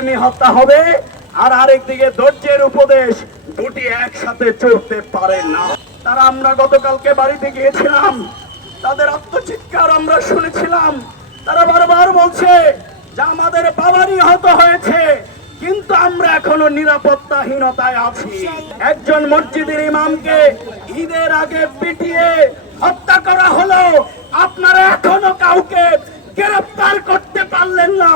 কর্মী হত্যা হবে আর আরেকদিকে ধৈর্যের উপদেশ, দুটি একসাথে চলতে পারে না। তারা আমরা গতকালকে বাড়িতে গিয়েছিলাম, তাদের আত্মচিৎকার আমরা শুনেছিলাম। তারা বারবার বলছে যে আমাদের বাবা নিহত হয়েছে, কিন্তু আমরা এখনো নিরাপত্তাহীনতায় আছি। একজন মসজিদের ইমামকে ঈদের আগে পিটিয়ে হত্যা করা হলো, আপনারা এখনো কাউকে গ্রেফতার করতে পারলেন না।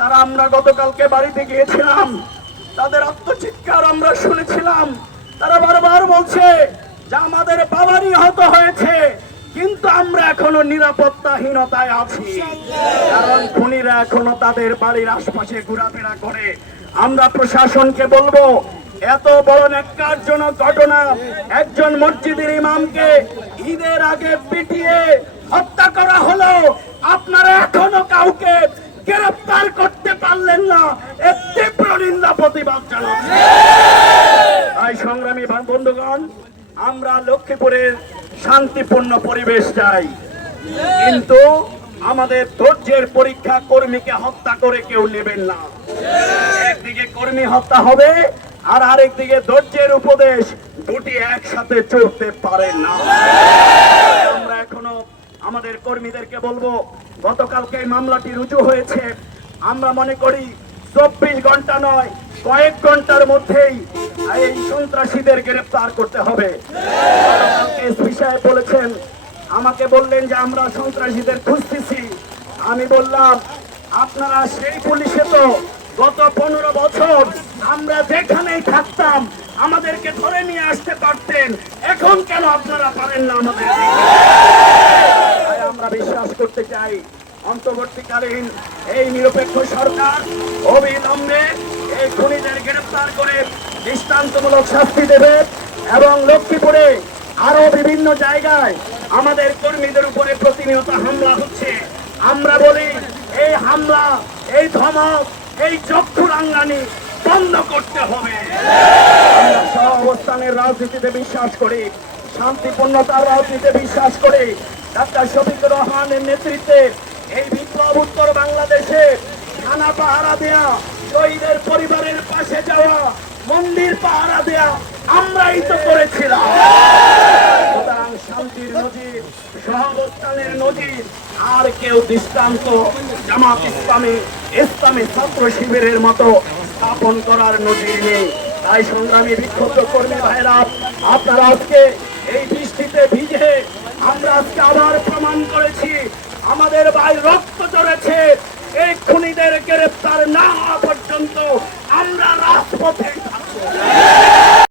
তারা আমরা গতকালকে বাড়িতে গিয়েছিলাম, তাদের আত্মচিৎকার আমরা শুনেছিলাম। তারা বারবার বলছে যে আমাদের বাবা নিহত হয়েছে, কিন্তু আমরা এখনো নিরাপত্তাহীনতায় আছি, কারণ খুনিরা এখনো তাদের বাড়ির আশপাশে ঘোরাফেরা করে। আমরা প্রশাসনকে বলবো, এত বড় ন্যাক্কারজনক ঘটনা, একজন মসজিদের ইমামকে ঈদের আগে পিটিয়ে হত্যা করা হলো, আপনারা এখনো কাউকে গ্রেফতার করতে পারলেন না, এর তীব্র নিন্দা প্রতিবাদ জানাচ্ছি। তাই সংগ্রামী বন্ধুগণ, আমরা লক্ষ্মীপুরের শান্তিপূর্ণ পরিবেশ চাই, কিন্তু আমাদের ধৈর্যের পরীক্ষা কর্মীকে হত্যা করে কেউ নেবেন না। একদিকে কর্মী হত্যা হবে আর আরেকদিকে ধৈর্যের উপদেশ, দুটি একসাথে চলতে পারে না। আমরা এখনো আমাদের কর্মীদেরকে বলবো, গতকালকে এই মামলাটি রুজু হয়েছে, আমরা মনে করি 24 ঘন্টা নয়, কয়েক ঘন্টার মধ্যেই এই সন্ত্রাসীদের গ্রেফতার করতে হবে। এসপি সাহেব বলেছেন, আমাকে বললেন যে আমরা সন্ত্রাসীদের খুঁজতেছি। আমি বললাম, আপনারা সেই পুলিশে তো গত 15 বছর আমরা যেখানেই থাকতাম আমাদেরকে ধরে নিয়ে আসতে পারতেন, এখন কেন আপনারা পারেন না আমাদের? আমরা বিশ্বাস করতে চাই অন্তর্বর্তীকালীন এই নিরপেক্ষ সরকার অবিলম্বে এই খুনিদের গ্রেফতার করে দৃষ্টান্তমূলক শাস্তি দেবে, এবং লক্ষ্মীপুরে আরো বিভিন্ন জায়গায় আমাদের কর্মীদের উপরে প্রতিনিয়ত হামলা হচ্ছে। আমরা বলি, এই হামলা, এই ধমক, এই চক্ষুরাঙ্গানি বন্ধ করতে হবে। আমরা সহাবস্থানের রাজনীতিতে বিশ্বাস করি, শান্তিপূর্ণতার রাজনীতিতে বিশ্বাস করি। ডাক্তার শফিকুর রহমানের নেতৃত্বে এই বিপ্লব উত্তর বাংলাদেশে থানা পাহারা দেয়া, শহীদের পরিবারের পাশে যাওয়া, মন্দির পাহারা দেয়া আমরাই তো করেছিলাম। সুতরাং শান্তির নজির, সহাবস্থানের নজির আর কেউ দৃষ্টান্ত জামাত ইসলামী ছাত্র শিবিরের মতো স্থাপন করার নজির নেই। তাই সংগ্রামী বিক্ষুব্ধ কর্মী ভাইরা, আপনারা আজকে এই বৃষ্টিতে ভিজে আমরা আজকে আবার প্রমাণ করেছি আমাদের ভাই রক্ত ঝরেছে। এই খুনিদের গ্রেফতার না হওয়া পর্যন্ত আমরা রাজপথে থাকবো।